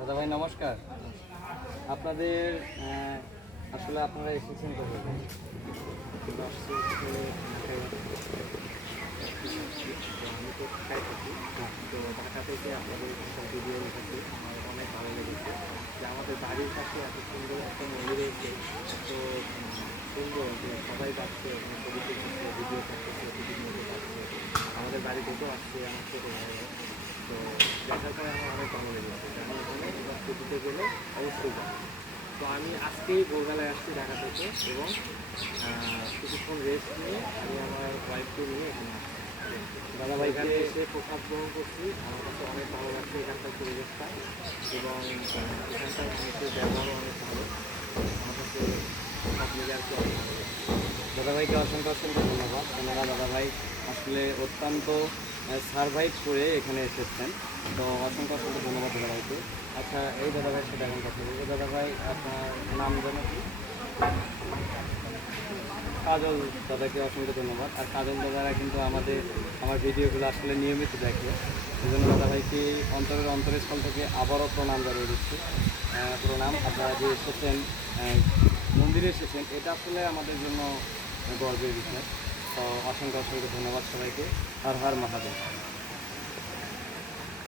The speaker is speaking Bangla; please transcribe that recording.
দাদা ভাই নমস্কার। আপনাদের আসলে আপনারা এসেছেন তো আসছি আমি তো ঢাকায় থাকি। তো ঢাকা থেকে আপনাদের সব ভিডিও দেখেছি, আমার অনেক ভালো লেগেছে যে আমাদের বাড়ির পাশে এত সুন্দর একটা মন্দির রয়েছে, এত সুন্দর যে সবাই যাচ্ছে ওখানে ছবি তুলতেছে, ভিডিও করতেছে, ভিডিও যাচ্ছে। আমাদের বাড়িতেও আসছে আমার ছোটো ভাইয়ের। তো দেখার পরে আমার অনেক ভালো লেগেছে যে আমি এখানে এবার ছুটিতে গেলে অবশ্যই যাবো। তো আমি আজকেই ভোরবেলায় আসছি ঢাকা থেকে এবং কিছুক্ষণ রেস্ট নিয়ে আমি আমার ওয়াইফকে নিয়ে এখানে আসছি। দাদা ভাই এখানে এসে প্রসাদ গ্রহণ করছি, আমার কাছে অনেক ভালো লাগছে এখানকার পরিবেশটা এবং এখানকার মানুষের ব্যবহারও অনেক ভালো। আমার কাছে সব মিলে আর কি অনেক ভালো লাগছে। দাদা ভাইকে অসংখ্য অসংখ্য ধন্যবাদ। ওনারা দাদা ভাই আসলে অত্যন্ত সারভাইভ করে এখানে এসেছেন, তো অসংখ্য অসংখ্য ধন্যবাদ দাদা ভাইকে। আচ্ছা, এই দাদা ভাইয়ের সাথে এখন কথা বলবো। দাদা ভাই আপনার নাম জানো কি? কাজল দাদাকে অসংখ্য ধন্যবাদ। আর কাজল দাদারা কিন্তু আমার ভিডিওগুলো আসলে নিয়মিত দেখে, এই জন্য দাদা ভাইকে অন্তরের স্থল থেকে আবারও প্রণাম জানিয়ে দিচ্ছি। প্রণাম। আপনারা যে এসেছেন, মন্দিরে এসেছেন, এটা আসলে আমাদের জন্য গর্বের বিষয়। তো অসংখ্য অসংখ্য ধন্যবাদ সবাইকে। হর হর মহাদেব।